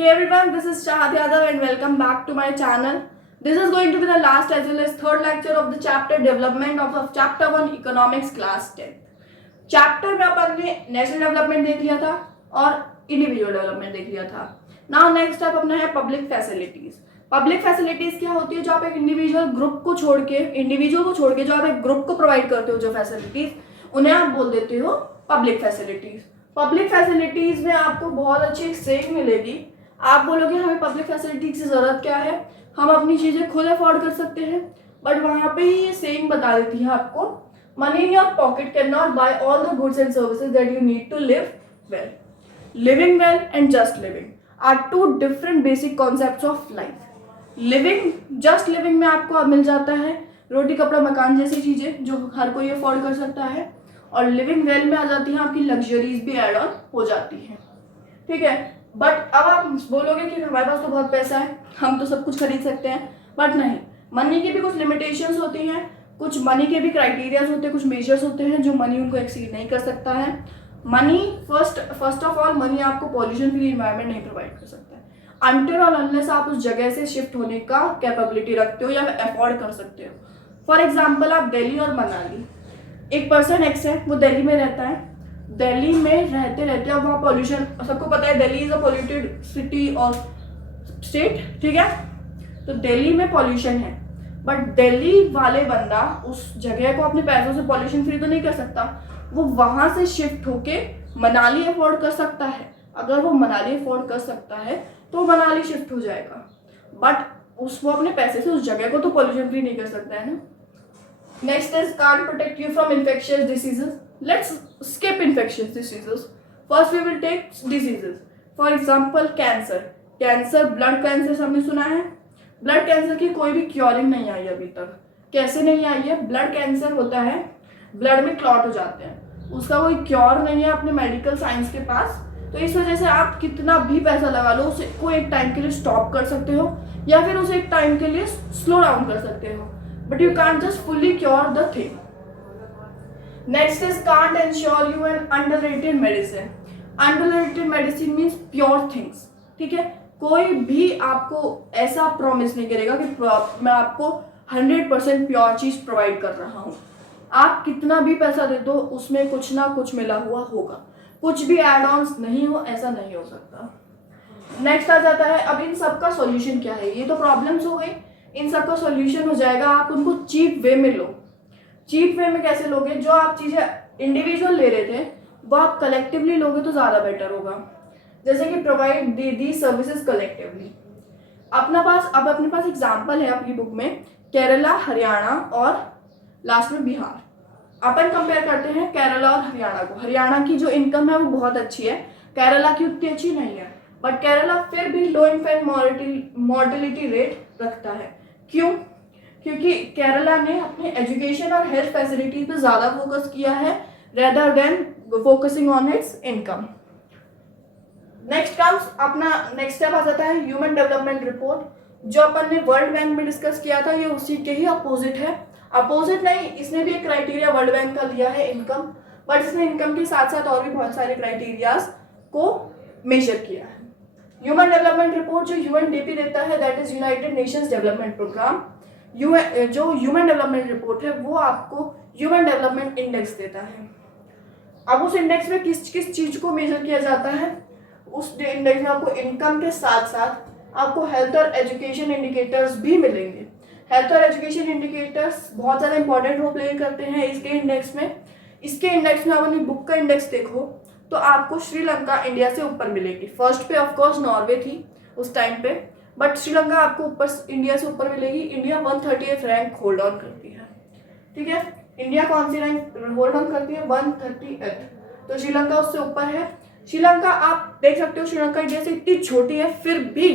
Hey everyone, this is Shahad Yadav and welcome back to my channel. This is going to be the last as well as third lecture of the chapter development of chapter 1 economics class 10th. Chapter में अपन ने national development देख लिया था और individual development देख लिया था. Now next step अपना है पब्लिक फैसिलिटीज. पब्लिक फैसिलिटीज क्या होती है? जो आप एक इंडिविजुअल को छोड़ के जो आप एक ग्रुप को प्रोवाइड करते हो जो फैसिलिटीज, उन्हें आप बोल देते हो पब्लिक फैसिलिटीज. पब्लिक फैसिलिटीज में आपको बहुत अच्छी एक सेविंग मिलेगी. आप बोलोगे हमें पब्लिक फैसिलिटीज की जरूरत क्या है, हम अपनी चीजें खुद अफोर्ड कर सकते हैं. बट वहां पे ही ये सेविंग बता देती है आपको, money in your pocket cannot buy all the goods and services that you need to live well. Living well and just living are two different basic concepts of life. just living में आपको मिल जाता है रोटी कपड़ा मकान जैसी चीजें जो हर कोई अफोर्ड कर सकता है, और लिविंग वेल में आ जाती है आपकी लग्जरीज भी एड ऑन हो जाती है. ठीक है, बट अब आप बोलोगे कि हमारे पास तो बहुत पैसा है, हम तो सब कुछ खरीद सकते हैं. बट नहीं, मनी की भी कुछ लिमिटेशंस होती हैं, कुछ मनी के भी क्राइटेरियाज होते हैं, कुछ मेजर्स होते हैं जो मनी उनको एक्सीड नहीं कर सकता है. Money first of all money आपको पॉल्यूशन फ्री इन्वायरमेंट नहीं प्रोवाइड कर सकता है अनटिल और अनलेस आप उस जगह से शिफ्ट होने का कैपेबिलिटी रखते हो या अफोर्ड कर सकते हो. फॉर एग्जाम्पल आप दिल्ली और मनाली, एक पर्सन एक्स है, वो दिल्ली में रहता है. दिल्ली में रहते रहते अब वहाँ पॉल्यूशन, सबको पता है Delhi is a polluted city और स्टेट. ठीक है, तो दिल्ली में पॉल्यूशन है, बट दिल्ली वाले बंदा उस जगह को अपने पैसों से पॉल्यूशन फ्री तो नहीं कर सकता. वो वहां से शिफ्ट होके मनाली अफोर्ड कर सकता है. अगर वो मनाली अफोर्ड कर सकता है तो मनाली शिफ्ट हो जाएगा, बट वो अपने पैसे से उस जगह को तो पॉल्यूशन फ्री नहीं कर सकता है ना. Next is can't protect you from infectious diseases. Let's skip infectious diseases. First we will take diseases. For example cancer, blood cancer सबने सुना है. ब्लड कैंसर की कोई भी क्योरिंग नहीं आई अभी तक. कैसे नहीं आई है? ब्लड कैंसर होता है, ब्लड में क्लॉट हो जाते हैं, उसका कोई क्योर नहीं है अपने मेडिकल साइंस के पास. तो इस वजह से आप कितना भी पैसा लगा लो उसे को एक टाइम के लिए स्टॉप कर सकते हो या फिर उसे एक टाइम के लिए स्लो डाउन कर सकते हो, but you can't just fully cure the thing. Next is can't ensure you N underrated medicine. Underrated medicine means pure things. ठीक है, कोई भी आपको ऐसा प्रॉमिस नहीं करेगा कि मैं आपको 100% प्योर चीज प्रोवाइड कर रहा हूँ. आप कितना भी पैसा दे दो उसमें कुछ ना कुछ मिला हुआ होगा, कुछ भी एड ऑन्स नहीं हो, ऐसा नहीं हो सकता. नेक्स्ट आ जाता है अब इन सब का सॉल्यूशन क्या है. ये तो प्रॉब्लम्स हो गई, इन सब का सॉल्यूशन हो जाएगा आप उनको चीप वे में लो. चीप वे में कैसे लोगे? जो आप चीजें इंडिविजुअल ले रहे थे वो आप कलेक्टिवली लोगे तो ज्यादा बेटर होगा. जैसे कि प्रोवाइड दी सर्विसेज कलेक्टिवली. अपने पास एग्जांपल है अपनी बुक में केरला, हरियाणा और लास्ट में बिहार. अपन कंपेयर करते हैं केरला और हरियाणा को. हरियाणा की जो इनकम है वो बहुत अच्छी है, केरला की उतनी अच्छी नहीं है, बट केरला फिर भी लो इन्फेंट मॉर्टेलिटी रेट रखता है. क्यों? क्योंकि केरला ने अपने एजुकेशन और हेल्थ फैसिलिटीज पे ज्यादा फोकस किया है rather than focusing on its income. Next step आ जाता है ह्यूमन डेवलपमेंट रिपोर्ट. जो अपन ने वर्ल्ड बैंक में डिस्कस किया था ये उसी के ही अपोजिट है. अपोजिट नहीं, इसने भी एक क्राइटेरिया वर्ल्ड बैंक का लिया है इनकम, बट इसने इनकम के साथ साथ और भी बहुत सारे क्राइटेरियाज को मेजर किया है. ह्यूमन डेवलपमेंट रिपोर्ट जो यूएनडीपी देता है, that is United Nations Development Programme. जो ह्यूमन डेवलपमेंट रिपोर्ट है वो आपको ह्यूमन डेवलपमेंट इंडेक्स देता है. अब उस इंडेक्स में किस किस चीज को मेजर किया जाता है? उस इंडेक्स में आपको इनकम के साथ साथ आपको हेल्थ और एजुकेशन इंडिकेटर्स भी मिलेंगे. हेल्थ और एजुकेशन इंडिकेटर्स बहुत ज़्यादा इंपॉर्टेंट रोल प्ले करते हैं इसके इंडेक्स में. आप अपनी बुक का इंडेक्स देखो तो आपको श्रीलंका इंडिया से ऊपर मिलेगी. फर्स्ट पे ऑफकोर्स नॉर्वे थी उस टाइम पे, बट श्रीलंका आपको इंडिया से ऊपर मिलेगी. India 130th rank hold on करती है. ठीक है, इंडिया कौन सी रैंक होल्ड ऑन करती है? 130th. तो श्रीलंका उससे ऊपर है. श्रीलंका आप देख सकते हो, श्रीलंका इंडिया से इतनी छोटी है फिर भी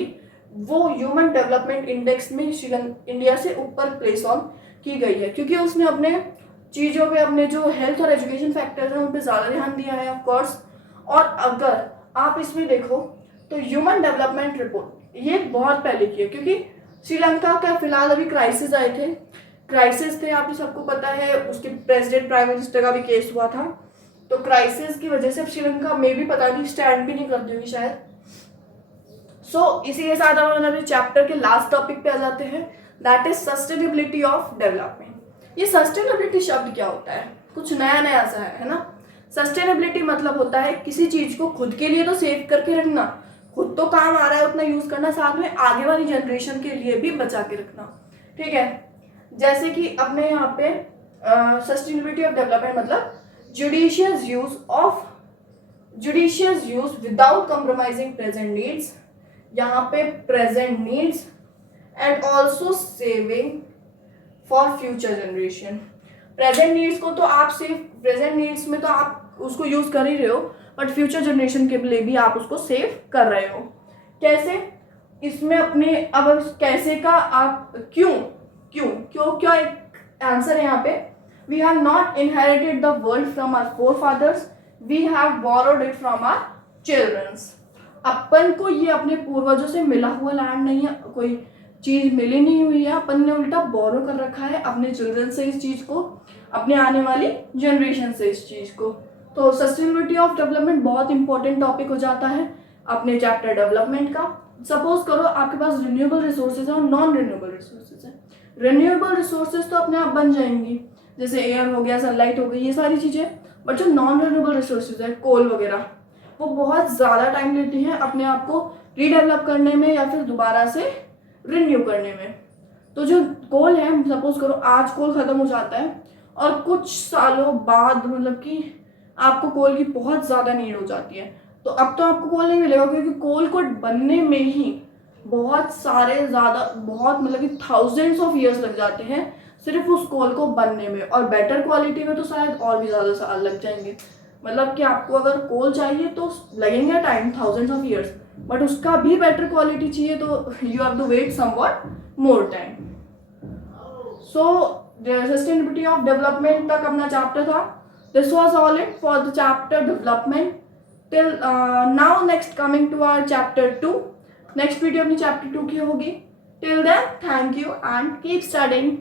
वो ह्यूमन डेवलपमेंट इंडेक्स में इंडिया से ऊपर प्लेस ऑन की गई है, क्योंकि उसने अपने चीज़ों पे, अपने जो हेल्थ और एजुकेशन फैक्टर्स हैं उन पे ज़्यादा ध्यान दिया है ऑफकोर्स. और अगर आप इसमें देखो तो ह्यूमन डेवलपमेंट रिपोर्ट ये बहुत पहले की है, क्योंकि श्रीलंका का फिलहाल अभी क्राइसिस आए थे, क्राइसिस थे, आप सबको पता है. उसके प्रेसिडेंट प्राइम मिनिस्टर का भी केस हुआ था, तो क्राइसिस की वजह से श्रीलंका में भी पता नहीं स्टैंड भी नहीं करती होगी शायद. इसी के साथ हम अभी चैप्टर के लास्ट टॉपिक पे आ जाते हैं, that is sustainability of development. ये सस्टेनेबिलिटी शब्द क्या होता है, कुछ नया नया सा है ना। सस्टेनेबिलिटी मतलब होता है किसी चीज को खुद के लिए तो सेव करके रखना, खुद तो काम आ रहा है उतना यूज करना, साथ में आगे वाली जनरेशन के लिए भी बचा के रखना, ठीक है। जैसे कि अपने यहाँ पे सस्टेनेबिलिटी ऑफ डेवलपमेंट मतलब judicious use without compromising present needs, यहाँ पे present needs and also saving for future generation. Present needs को तो आप सिर्फ प्रेजेंट नीड्स में तो आप उसको यूज कर ही रहे हो, बट फ्यूचर जनरेशन के लिए भी आप उसको सेव कर रहे हो। कैसे, इसमें अपने अब कैसे का आप क्यों क्यों क्यों क्या एक आंसर है यहाँ पे। We have not inherited the world from our forefathers, we have borrowed it from our childrens. अपन को ये अपने पूर्वजों से मिला हुआ लैंड नहीं है, कोई चीज मिली नहीं हुई है, अपन ने उल्टा बोरो कर रखा है अपने चिल्ड्रन से इस चीज को, अपने आने वाली जनरेशन से इस चीज को। तो सस्टेनेबिलिटी ऑफ डेवलपमेंट बहुत इंपॉर्टेंट टॉपिक हो जाता है अपने चैप्टर डेवलपमेंट का। सपोज करो आपके पास रिन्यूएबल रिसोर्सेज है और नॉन रिन्यूएबल रिसोर्सेज है। रिन्यूएबल रिसोर्सेज तो अपने आप बन जाएंगी, जैसे एयर हो गया, सनलाइट हो गई, ये सारी चीजें। बट जो नॉन रिन्यूएबल रिसोर्सेज है, कोल वगैरह, वो बहुत ज़्यादा टाइम लेती हैं अपने आप को रीडेवलप करने में या फिर दोबारा से रिन्यू करने में। तो जो कोल है, सपोज करो आज कोल ख़त्म हो जाता है और कुछ सालों बाद मतलब कि आपको कोल की बहुत ज़्यादा नीड हो जाती है, तो अब तो आपको कोल नहीं मिलेगा, क्योंकि कोल को बनने में ही बहुत सारे ज़्यादा बहुत मतलब कि थाउजेंड्स ऑफ ईयर्स लग जाते हैं सिर्फ उस कोल को बनने में, और बेटर क्वालिटी में तो शायद और भी ज़्यादा साल लग जाएंगे। मतलब कि आपको अगर कोल चाहिए तो लगेंगे time thousands of years, but उसका भी बेटर क्वालिटी चाहिए तो you have to wait somewhat more time. So sustainability of development तक अपना चैप्टर था। This was all it for the chapter development till now. Next coming to our chapter 2, next video अपनी chapter 2 की होगी। Till then thank you and keep studying.